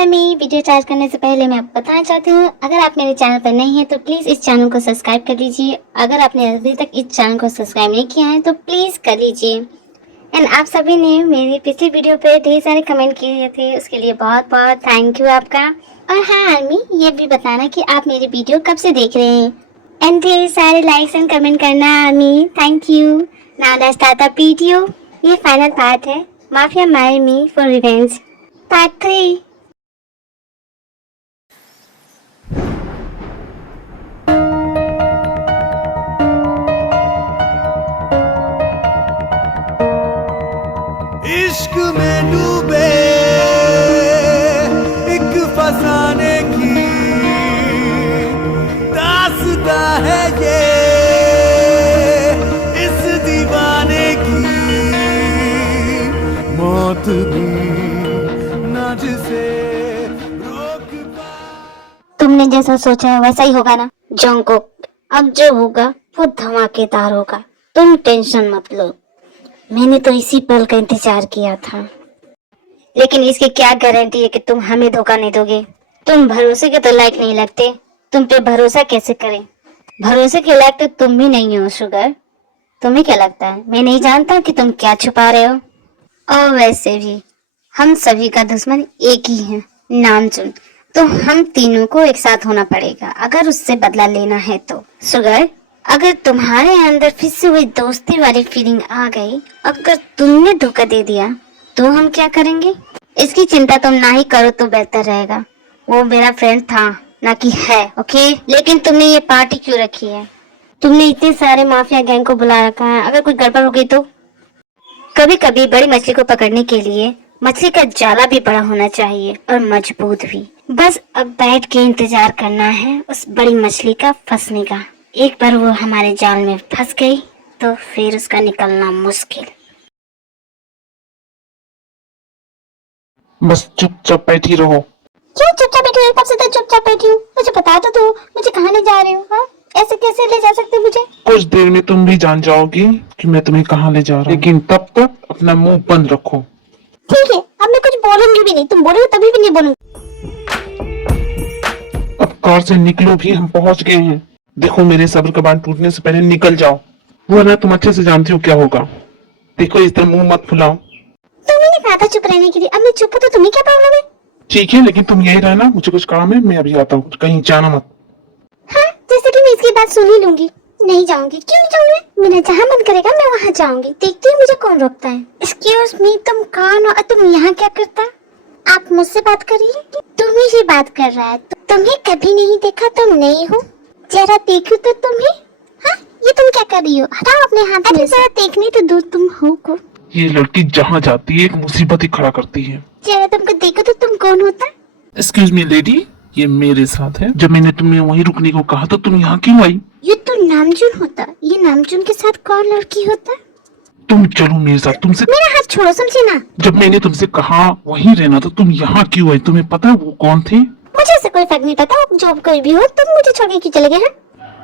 Army. Video start करने से पहले मैं आपको बताना चाहती हूँ, अगर आप मेरे चैनल पर नहीं हैं तो प्लीज़ इस चैनल को सब्सक्राइब कर लीजिए। अगर आपने अभी तक इस चैनल को सब्सक्राइब नहीं किया है तो प्लीज़ कर लीजिए। एंड आप सभी ने मेरी पिछली वीडियो पे ढेर सारे कमेंट किए थे, उसके लिए बहुत बहुत थैंक यू आपका। और हाँ आर्मी, ये भी बताना कि आप मेरी वीडियो कब से देख रहे हैं एंड ढेर सारे लाइक्स एंड कमेंट करना army, thank you. Now let's start the video. ये फाइनल पार्ट है, माफिया मार मी फॉर रिवेंज पार्ट 3। इश्क में डूबे एक फसाने की दास्तां है ये, इस दीवाने की मौत भी ना जिसे रोक पा। तुमने जैसा सोचा है वैसा ही होगा ना जोंगकुक। अब जो होगा वो धमाकेदार होगा, तुम टेंशन मत लो। मैंने तो इसी पल का इंतजार किया था, लेकिन इसकी क्या गारंटी है कि तुम हमें धोखा नहीं दोगे। तुम भरोसे के तो लायक नहीं लगते, तुम पे भरोसा कैसे करें। भरोसे के लायक तो तुम भी नहीं हो शुगर। तुम्हें क्या लगता है मैं नहीं जानता कि तुम क्या छुपा रहे हो। और वैसे भी हम सभी का दुश्मन एक ही है, नामचुन। तो हम तीनों को एक साथ होना पड़ेगा अगर उससे बदला लेना है तो। शुगर, अगर तुम्हारे अंदर फिर से वही दोस्ती वाली फीलिंग आ गई, अगर तुमने धोखा दे दिया तो हम क्या करेंगे। इसकी चिंता तुम ना ही करो तो बेहतर रहेगा। वो मेरा फ्रेंड था ना कि है, ओके। लेकिन तुमने ये पार्टी क्यों रखी है? तुमने इतने सारे माफिया गैंग को बुला रखा है, अगर कोई गड़बड़ हो गई तो। कभी कभी बड़ी मछली को पकड़ने के लिए मछली का जाला भी बड़ा होना चाहिए और मजबूत भी। बस अब बैठ के इंतजार करना है उस बड़ी मछली का फंसने का। एक बार वो हमारे जाल में फंस गई तो फिर उसका निकलना मुश्किल। बस चुपचाप बैठी रहो। क्यों चुपचाप बैठी हो? कब से तो चुपचाप बैठी हूँ। मुझे बता तो दो, मुझे कहाँ ले जा रहे हो? हाँ, ऐसे कैसे ले जा सकते हो मुझे? कुछ देर में तुम भी जान जाओगी कि मैं तुम्हें कहाँ ले जा रहा हूँ, लेकिन तब तक अपना मुंह बंद रखो। ठीक है, अब मैं कुछ बोलूंगी भी नहीं, तुम बोलोगे तभी भी नहीं बोलूंगी। अब कार से निकलो भी, हम पहुंच गए हैं। देखो मेरे सब्र का बांध टूटने से पहले निकल जाओ, वरना तुम अच्छे से जानती हो क्या होगा। देखो इस तरह मुंह मत फुलाओ। तुमने कहा था चुप रहने के लिए, अब मैं चुप हूँ तो तुम्हें क्या प्रॉब्लम है? ठीक है, लेकिन तुम यही रहना, मुझे कुछ काम है, मैं अभी आता हूँ, कहीं जाना मत। हाँ, जैसे कि मैं इसकी बात सुन ही लूंगी। नहीं जाऊंगी। क्यों नहीं जाऊंगी? मेरा जहाँ मन करेगा मैं वहाँ जाऊंगी। देखती हूँ मुझे कौन रोकता है। एक्सक्यूज मी, तुम कौन हो और तुम यहाँ क्या करता? आप मुझसे बात कर रही है? तुम्ही ही बात कर रहा है। तुम्हें कभी नहीं देखा, तुम नहीं हो। जरा देखो तो तुम्हें। हाँ, ये तुम क्या कर रही हो? हटाओ अपने हाथ में। जरा देखने तो दो तुम हो को। ये लड़की जहाँ जाती है एक मुसीबत ही खड़ा करती है। जरा तुमको देखो तो तुम कौन होता? एक्सक्यूज मी लेडी, ये मेरे साथ है। जब मैंने तुम्हें वहीं रुकने को कहा तो तुम यहाँ क्यों आई? ये तो नामचुन होता। ये नामचुन के साथ कौन लड़की होता? तुम चलो मेरे साथ। तुमसे मेरा हाथ छोड़ो, समझे ना? जब मैंने तुमसे कहा वहीं रहना तो तुम यहाँ क्यों आई? तुम्हें पता है वो कौन थे? मुझे ऐसे कोई फर्क नहीं पड़ता, जो कोई भी हो। तुम मुझे छोड़ के क्यों चले गए हैं?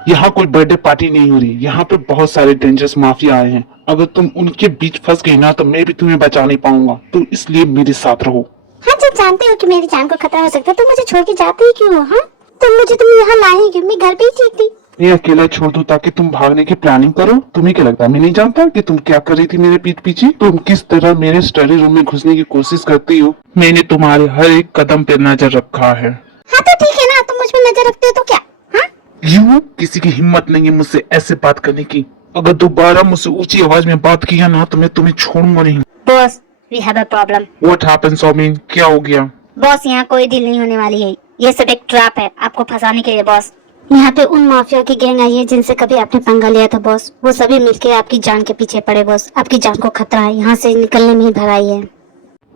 यहाँ कोई बर्थडे पार्टी नहीं हो रही, यहाँ पे बहुत सारे डेंजरस माफिया आए हैं। अगर तुम उनके बीच फंस गई ना तो मैं भी तुम्हें बचा नहीं पाऊंगा, तो इसलिए मेरे साथ रहो। हाँ, जब जानते हो कि मेरी जान को खतरा हो सकता है तो मुझे छोड़ के जाते ही क्यों हो? हाँ, तुम यहाँ लाए क्यों? मैं घर पे ही ठीक थी। मैं अकेला छोड़ दूं ताकि तुम भागने की प्लानिंग करो? तुम्हें क्या लगता है मैं नहीं जानता कि तुम क्या कर रही थी मेरे पीठ पीछे? तुम किस तरह मेरे स्टडी रूम में घुसने की कोशिश करती हो? मैंने तुम्हारे हर एक कदम पे नजर रखा है। हाँ तो ठीक है ना, तुम मुझ पर नजर रखते हो तो क्या? हाँ, यूं किसी की हिम्मत नहीं है मुझसे ऐसे बात करने की। अगर दोबारा मुझसे ऊंची आवाज में बात किया ना तो मैं तुम्हें छोड़ूंगा नहीं। Boss, we have a problem. What happened, Saumin? क्या हो गया? बॉस, यहाँ कोई डील नहीं होने वाली है। ये सब एक ट्रैप है आपको फंसाने के लिए बॉस। यहाँ पे उन माफिया की गैंग आई है जिनसे कभी आपने पंगा लिया था बॉस। वो सभी मिलके आपकी जान के पीछे पड़े बॉस। आपकी जान को खतरा है, यहाँ से निकलने में ही भगाई है।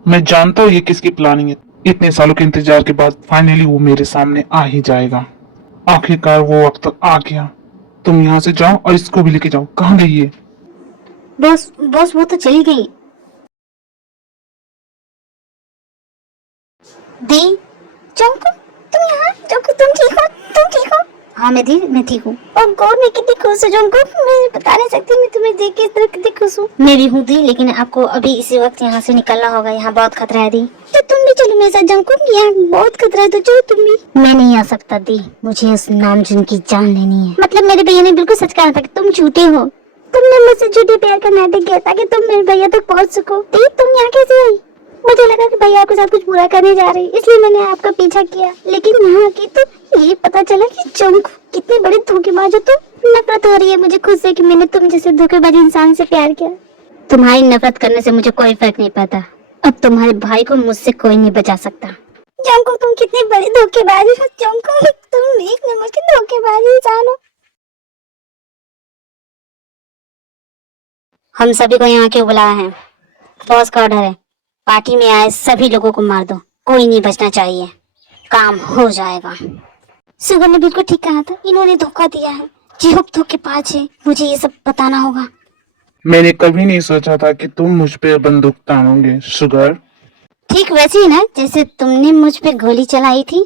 मैं जानता हूँ ये किसकी प्लानिंग है। इतने सालों के इंतजार के बाद फाइनली वो मेरे सामने आ ही जाएगा। आखिरकार वो वक्त आ गया। तुम यहाँ से जाओ और इसको भी लेके जाओ। कहाँ गई है? बॉस बॉस, वो तो चली गई। दी, जोंगकुक, तुम यहाँ? जोंगकुक, तुम ठीक हो? तुम ठीक हो? हाँ मैं ठीक हूँ। और गॉड, मैं कितनी खुश हूँ जोंगकुक, मैं बता नहीं सकती। मैं तुम्हें देख के इस तरह कितनी खुश हूँ। मैं भी हूँ दी, लेकिन आपको अभी इसी वक्त यहाँ से निकलना होगा। यहाँ बहुत खतरा है दी। तो तुम भी चलो मेरे साथ जंकुक, यहाँ बहुत खतरा है, तो चलो तुम भी। मैं नहीं आ सकता दी, मुझे उस नामजुन की जान लेनी है। मतलब मेरे भैया ने बिल्कुल सच कहा था कि तुम झूठे हो। तुमने मुझसे झूठे प्यार का नाटक किया ताकि तुम मेरे भैया तक पहुँच सको। दी तुम यहाँ कैसे आई? मुझे लगा कि भैया आपके साथ कुछ बुरा करने जा रही, इसलिए मैंने आपका पीछा किया। लेकिन यहाँ की तो ये पता चला कि जंकुक कितने बड़े धोखेबाज हो तुम। नफरत हो रही है मुझे खुद से कि मैंने तुम जैसे धोखेबाज इंसान से प्यार किया। तुम्हारी नफरत करने से मुझे कोई फर्क नहीं पड़ता। अब तुम्हारे भाई को मुझसे कोई नहीं बचा सकता। जंकुक तुम कितने बड़े धोखेबाज हो। जंकुक तुम एक नंबर के धोखेबाज इंसान हो। हम सभी को यहाँ क्यों बुलाया है? बॉस का ऑर्डर है, पार्टी में आए सभी लोगों को मार दो, कोई नहीं बचना चाहिए, काम हो जाएगा। सुगर ने बिल्कुल ठीक कहा था, इन्होंने धोखा दिया है। जिहोप धोखेबाज है, मुझे ये सब बताना होगा। मैंने कभी नहीं सोचा था कि तुम मुझ पे बंदूक तानोगे शुगर। ठीक वैसे ही ना जैसे तुमने मुझ पे गोली चलाई थी।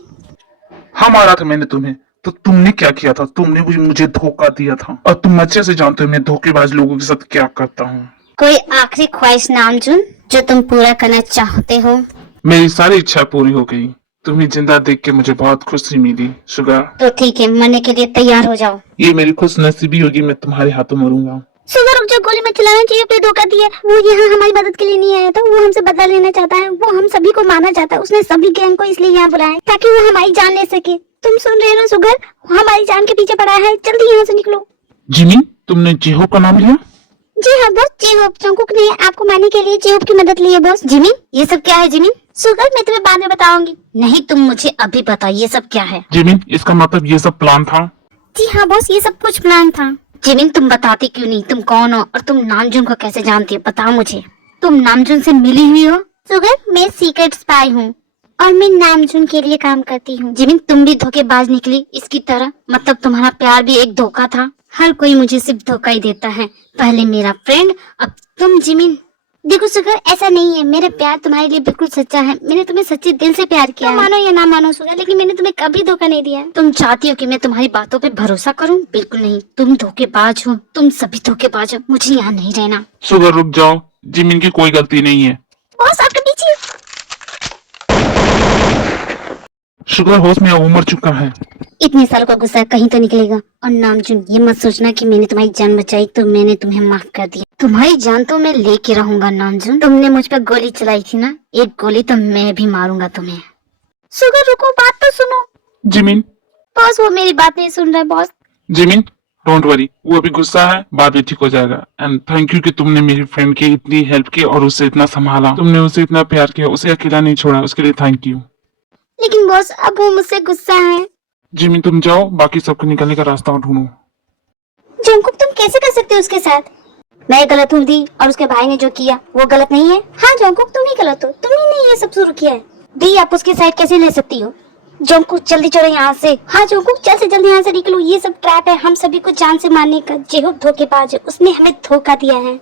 हाँ मारा था मैंने तुम्हें, तो तुमने क्या किया था? तुमने मुझे धोखा दिया था, और तुम अच्छे से जानते हो मैं धोखेबाज लोगों के साथ क्या करता हूँ। कोई आखिरी ख्वाहिश नामजुन जो तुम पूरा करना चाहते हो? मेरी सारी इच्छा पूरी हो गई। तुम्हें जिंदा देख के मुझे बहुत खुशी मिली शुगर। तो ठीक है, मरने के लिए तैयार हो जाओ। ये मेरी खुश नसीबी होगी, मैं तुम्हारे हाथों मरूंगा। सुगर रुक जाओ, गोली मत चलाना चाहिए, पे धोखा दिया। वो यहाँ हमारी मदद के लिए नहीं आया था, वो हमसे बदला लेना चाहता है। वो हम सभी को मारना चाहता है। उसने सभी गैंग को इसलिए यहाँ बुलाया है ताकि वो हमारी जान ले सके। तुम सुन रहे हो ना सुगर, वो हमारी जान के पीछे पड़ा है। जल्दी यहाँ से निकलो। जिमी, तुमने जिहो का नाम लिया? जी हाँ बॉस, जिहोप जंकुक ने आपको मारने के लिए जिहोप की मदद ली है बॉस। जिमी, ये सब क्या है? जिमी, सुगर मैं तुम्हें बाद में बताऊंगी। नहीं, तुम मुझे अभी बताओ ये सब क्या है। जिमी, इसका मतलब ये सब प्लान था? जी हाँ बॉस, ये सब कुछ प्लान था। जिमिन तुम बताती क्यों नहीं? तुम कौन हो और तुम नामजुन को कैसे जानती हो? बताओ मुझे। तुम नामजुन से मिली हुई हो? सुगर, मैं सीक्रेट स्पाई हूँ और मैं नामजुन के लिए काम करती हूँ। जिमिन तुम भी धोखेबाज निकली इसकी तरह। मतलब तुम्हारा प्यार भी एक धोखा था। हर कोई मुझे सिर्फ धोखा ही देता है। पहले मेरा फ्रेंड, अब तुम। जिमिन देखो सुगर, ऐसा नहीं है, मेरा प्यार तुम्हारे लिए बिल्कुल सच्चा है। मैंने तुम्हें सच्चे दिल से प्यार किया है। मानो या ना मानो सुगर, लेकिन मैंने तुम्हें कभी धोखा नहीं दिया। तुम चाहती हो कि मैं तुम्हारी बातों पे भरोसा करूं? बिल्कुल नहीं, तुम धोखेबाज हो। तुम सभी धोखेबाज हो। मुझे यहाँ नहीं रहना। शुगर रुक जाओ, जिमिन की कोई गलती नहीं है। बॉस आपके पीछे। शुगर होश में वो मर चुका है। इतने सालों का गुस्सा कहीं तो निकलेगा। और नामजुन, ये मत सोचना कि मैंने तुम्हारी जान बचाई तो मैंने तुम्हें माफ कर दिया। तुम्हारी जान तो मैं लेके रहूंगा नामजुन। तुमने मुझ पर गोली चलाई थी ना, एक गोली तो मैं भी मारूंगा तुम्हें। सुगर रुको, बात तो सुनो। जिमिन, बॉस वो मेरी बात नहीं सुन रहा है बॉस। जिमिन डोंट वरी, वो अभी गुस्सा है, बाद में ठीक हो जाएगा। एंड थैंक यू कि तुमने मेरी फ्रेंड की इतनी हेल्प की और उसे इतना संभाला। तुमने उसे इतना प्यार किया, उसे अकेला नहीं छोड़ा, उसके लिए थैंक यू। लेकिन बॉस अब वो मुझसे गुस्सा है। जिमिन तुम जाओ, बाकी सबको निकलने का रास्ता ढूंढो। जंकुक तुम कैसे कर सकते हो उसके साथ? मैं गलत हूँ दी, और उसके भाई ने जो किया वो गलत नहीं है। हाँ जंकुक तुम ही गलत हो, तुम ही ने ये सब शुरू किया है। दी आप उसकी साइड कैसे ले सकती हो? जंकुक जल्दी चलो यहाँ से। हाँ जंकुक जल्द से जल्दी यहाँ से निकलो, ये सब ट्रैप है हम सभी को जान से मारने का। जेहोब धोखेबाज है, उसने हमें धोखा दिया है।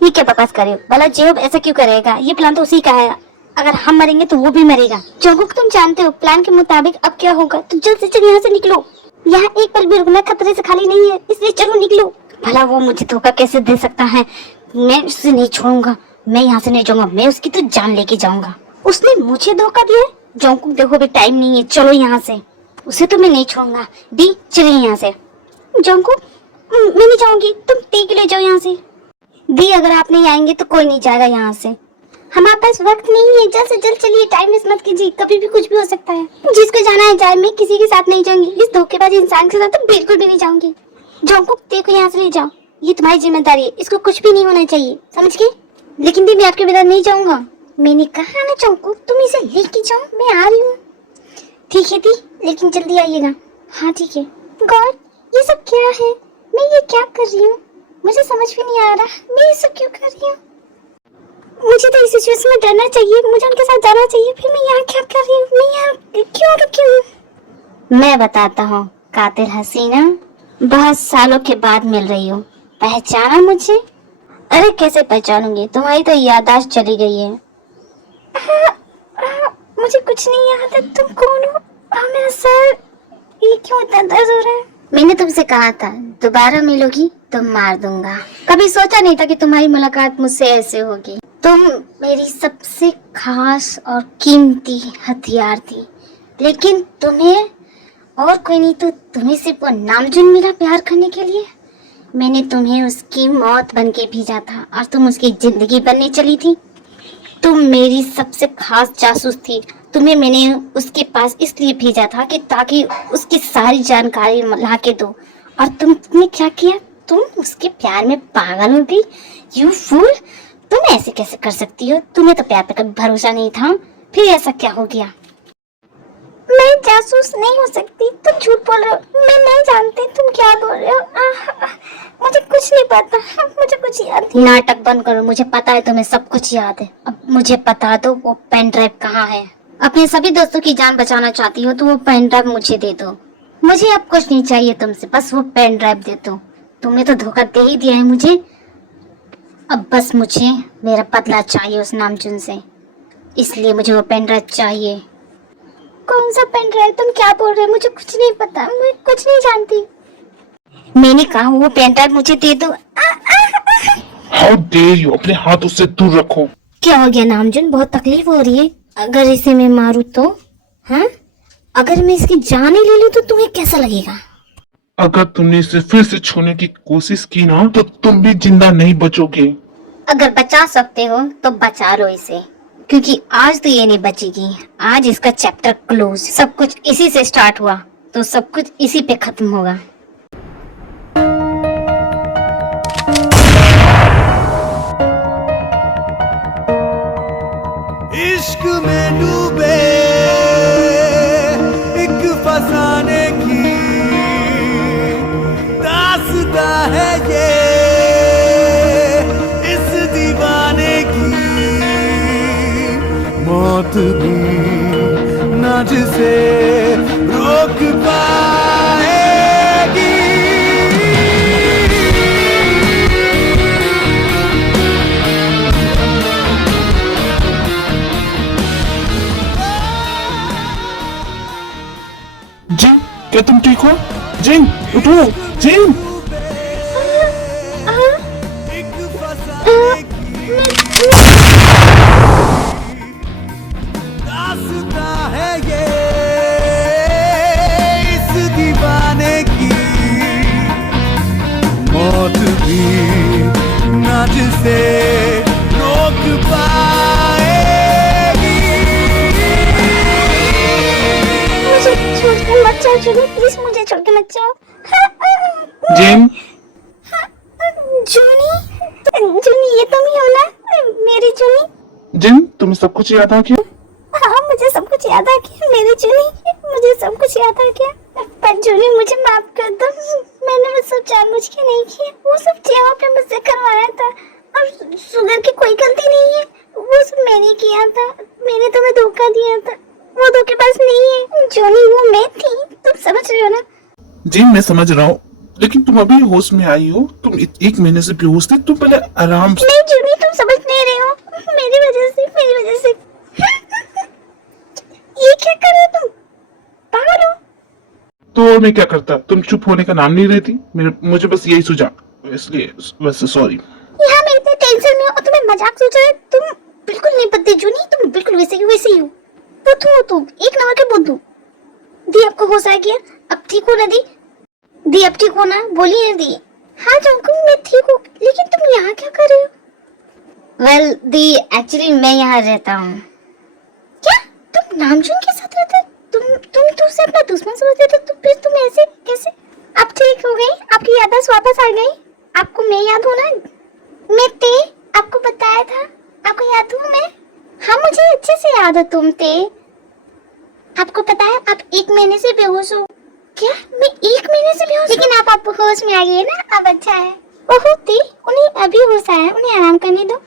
ये क्या बकवास कर रहे हो? भला जेहोब ऐसा क्यों करेगा? ये प्लान तो उसी का है। अगर हम मरेंगे तो वो भी मरेगा। जंकुक तुम जानते हो प्लान के मुताबिक अब क्या होगा, तो जल्द से जल्द यहाँ से निकलो। यहाँ एक पल भी रुकना खतरे से खाली नहीं है, इसलिए चलो निकलो। भला वो मुझे धोखा कैसे दे सकता है? मैं उसे नहीं छोड़ूंगा, मैं यहाँ से नहीं जाऊंगा, मैं उसकी तो जान लेके जाऊंगा। उसने मुझे धोखा दिया है? जंकुक देखो अभी टाइम नहीं है, चलो यहाँ से। उसे तो मैं नहीं छोड़ूंगा। दी चलिए यहाँ से। जंकुक मैं नहीं जाऊंगी, तुम टी के ले जाओ यहाँ से। दी अगर आप नहीं आएंगे तो कोई नहीं जाएगा यहाँ से। हमारे पास वक्त नहीं है, जल्द से जल्द चलिए, टाइम वेस्ट मत कीजिए, कभी भी कुछ भी हो सकता है। जिसको जाना है जाए, मैं किसी के साथ नहीं जाऊंगी। इस धोखेबाज इंसान के साथ तो बिल्कुल भी नहीं जाऊंगी। जंकुक देखो यहाँ से ले जाओ, ये तुम्हारी जिम्मेदारी है, इसको कुछ भी नहीं होना चाहिए, समझ गए? लेकिन दी मैं आपके बिना नहीं जाऊंगा। मैंने कहा ना जंकुक तुम इसे लेके जाओ, मैं आ रही हूँ। ठीक है दी, लेकिन जल्दी आइएगा। हाँ ठीक है। गॉड ये सब क्या है? मैं ये क्या कर रही हूँ? मुझे समझ भी नहीं आ रहा, मैं ये सब क्यों कर रही हूँ? मुझे तो इस सिचुएशन में डरना चाहिए, मुझे उनके साथ जाना चाहिए, फिर मैं यहाँ क्या कर रही हूँ? मैं यहाँ क्यों रुकी हूँ? मैं बताता हूँ कातिल हसीना, बहुत सालों के बाद मिल रही हो, पहचाना मुझे? अरे कैसे पहचानूंगी, तुम्हारी तो याददाश्त चली गई है। मुझे कुछ नहीं याद है, तुम कौन हो? मेरा सर, ये क्यों इतना दर्द हो रहा है? मैंने तुमसे कहा था दोबारा मिलोगी तो मार दूंगा। कभी सोचा नहीं था कि तुम्हारी मुलाकात मुझसे ऐसे होगी। तुम मेरी सबसे खास और कीमती हथियार थी, लेकिन तुम्हें और कोई नहीं तो तुम्हें सिर्फ वो नामजुन मिला प्यार करने के लिए। मैंने तुम्हें उसकी मौत बन के भेजा था और तुम उसकी जिंदगी बनने चली थी। तुम मेरी सबसे खास जासूस थी। तुम्हें मैंने उसके पास इसलिए भेजा था कि ताकि उसकी सारी जानकारी ला के दो, और तुमने क्या किया? तुम उसके प्यार में पागल हो गई। यू फूल, तुम ऐसे कैसे कर सकती हो? तुम्हें तो प्यार पे कभी भरोसा नहीं था, फिर ऐसा क्या हो गया? मैं जासूस नहीं हो सकती, तुम झूठ बोल रहे हो। मैं नहीं जानती तुम क्या बोल रहे हो। मुझे कुछ नहीं पता, मुझे कुछ याद नहीं। नाटक बंद करो, मुझे पता है तुम्हें सब कुछ याद है। अब मुझे बता दो वो पेन ड्राइव कहाँ है। अपने सभी दोस्तों की जान बचाना चाहती हो तो वो पेन ड्राइव मुझे दे दो। मुझे अब कुछ नहीं चाहिए तुमसे, बस वो पेन ड्राइव दे दो। तुमने तो धोखा दे ही दिया है मुझे। अब बस मुझे मेरा बदला चाहिए उस नामचुन से, इसलिए मुझे वो पेन ड्राइव चाहिए। कौन सा पेन ड्राइव? तुम क्या बोल रहे हो? मुझे कुछ नहीं पता, मैं कुछ नहीं जानती। मैंने कहा वो पेन ड्राइव मुझे दे दो। हाउ डेयर यू, अपने हाथ उससे दूर रखो। क्या हो गया नामजुन? बहुत तकलीफ हो रही है। अगर इसे मैं मारूं तो? हाँ, अगर मैं इसकी जान ही ले लूं तो तुम्हें कैसा लगेगा? अगर तुमने इसे फिर से छूने की कोशिश की ना तो तुम भी जिंदा नहीं बचोगे। अगर बचा सकते हो तो बचा लो इसे, क्योंकि आज तो ये नहीं बचेगी। आज इसका चैप्टर क्लोज। सब कुछ इसी से स्टार्ट हुआ तो सब कुछ इसी पे खत्म होगा। इश्क में डूबे एक फसाने की दास्तां है ये, इस दीवाने की मौत भी ना जिसे रोक पाएगी। जिन, क्या तुम ठीक हो? जिन, उठो। जिन, एक फसाने की दास्तां है ये, इस दीवाने की मौत भी ना जिसे रोक पाएगी। मुझे छोड़ के मत जाओ जूनी, प्लीज मुझे छोड़ के मत जाओ। जिन, जूनी, जूनी ये तुम ही हो ना? मेरी जूनी? जिन, तुम्हें सब कुछ याद आ गया? हाँ, मुझे सब कुछ याद आ गया मेरी जूनी, मुझे सब कुछ याद आ गया। पर जूनी मुझे माफ कर दो, मैंने वो सब जानबूझ के नहीं किया। वो सब चेहरा पे मुझसे करवाया था, और सुगर की कोई गलती नहीं है। वो सब मैंने किया था, मैंने तुम्हें धोखा दिया था। वो धोखेबाज नहीं है जूनी, वो मैं थी। तुम समझ रहे हो ना? जिन, मैं समझ रहा हूँ, लेकिन तुम अभी होश में आई हो। तुम एक महीने से बेहोश थे। तुम पहले आराम से। नहीं जूनी, तुम समझ नहीं रहे हो। मेरी वजह से, मेरी वजह से। ये क्या कर रहे हो तुम? पागल हो? तो और मैं क्या करता? तुम चुप होने का नाम नहीं लेती। मुझे बस यही सुझा, इसलिए वैसे सॉरी। यहाँ मैं इतने टेंशन में हूँ और तुम्हें मजाक सोच रहे हो? तुम बिल्कुल नहीं बदले जूनी, तुम बिल्कुल वैसे ही हो। बुद्धू हो तुम, एक नंबर के बुद्धू। दी आपको होश आ गया? अब ठीक हो ना दी? दी अब ठीक हो ना? बोलिए ना दी। हाँ जंकू, मैं ठीक हूँ, लेकिन तुम यहाँ क्या कर रहे हो? वेल दी, एक्चुअली मैं यहाँ रहता हूँ। क्या तुम नामजुन के साथ रहते हो? तुम तो उसे अपना दुश्मन समझते थे, तो फिर तुम ऐसे कैसे? अब ठीक हो गई? आपकी याददाश्त वापस आ गई? आपको मैं याद हूँ ना? मैं थे, आपको बताया था। आपको याद हूँ मैं? हाँ, मुझे अच्छे से याद है तुम थे। आपको पता है आप 1 महीने से बेहोश हो। क्या मैं 1 महीने से बेहोश? लेकिन आप होश में आ गई ना, अब अच्छा है। ओहो ती, उन्हें अभी होश आया है, उन्हें आराम करने दो,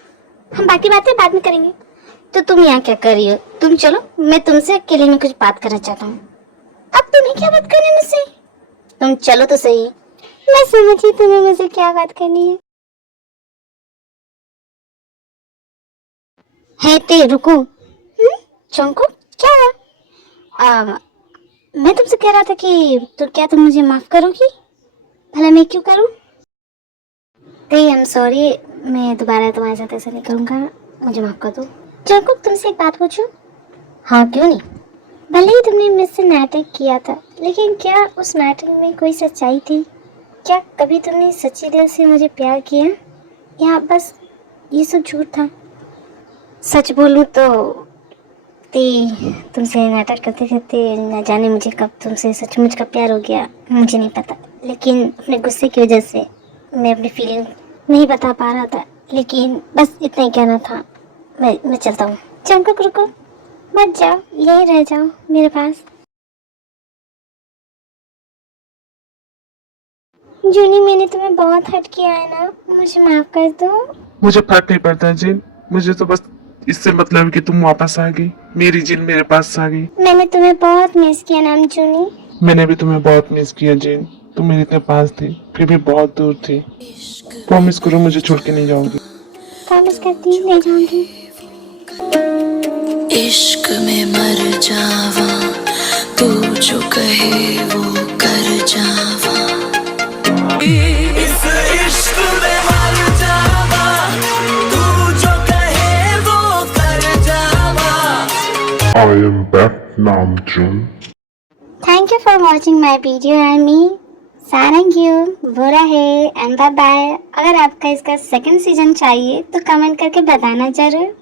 हम बाकी बातें बाद में करेंगे। तो तुम यहाँ क्या कर रही हो? तुम चलो, मैं तुमसे अकेले में कुछ बात करना चाहता हूँ। अब तुम्हें क्या बात करनी है मुझसे? तुम चलो तो सही। मैं समझी तुम्हें मुझसे क्या बात करनी है। है ते रुको। चंको, क्या हुआ? मैं तुमसे कह रहा था कि तो क्या तुम मुझे माफ करोगी? भला मैं क्यों करूं? ते आई एम सॉरी, मैं दोबारा तुम्हारे साथ ऐसा नहीं करूंगा। मुझे माफ कर दो। जंगकुक, तुमसे एक बात पूछूं? हाँ, क्यों नहीं। भले ही तुमने मुझसे नाटक किया था, लेकिन क्या उस नाटक में कोई सच्चाई थी? क्या कभी तुमने सच्चे दिल से मुझे प्यार किया, या बस ये सब झूठ था? सच बोलूं तो तुमसे नाटक करते करते न जाने मुझे कब तुमसे सचमुच का प्यार हो गया, मुझे नहीं पता। लेकिन अपने गुस्से की वजह से मैं अपनी फीलिंग नहीं बता पा रहा था। लेकिन बस इतना ही कहना था। मैं चलता हूँ। जंगकुक, रुको, मत जाओ, यहीं रह जाओ मेरे पास। जूनी, मैंने तुम्हें बहुत हर्ट किया है ना, मुझे माफ कर दो। मुझे फर्क नहीं पड़ता है जिन, मुझे तो बस इससे मतलब है कि तुम वापस आ गई, मेरी जिन मेरे पास आ गई। मैंने तुम्हें बहुत मिस किया ना जूनी। मैंने भी तुम्हें बहुत मिस किया जिन, तुम मेरे इतने पास थी फिर भी बहुत दूर थी। प्रॉमिस करो मुझे छोड़ के नहीं जाओगी। प्रॉमिस करती हूँ, ले जाऊंगी। इश्क में मर जावा, तू जो कहे वो कर जावा। इस इश्क में मर जावा, तू जो कहे वो कर जावा। I am back, Namjoon. Thank you for watching my video and me. Sarang you, बुरा है एंड बाय बाय। अगर आपका इसका सेकंड सीजन चाहिए तो कमेंट करके बताना जरूर।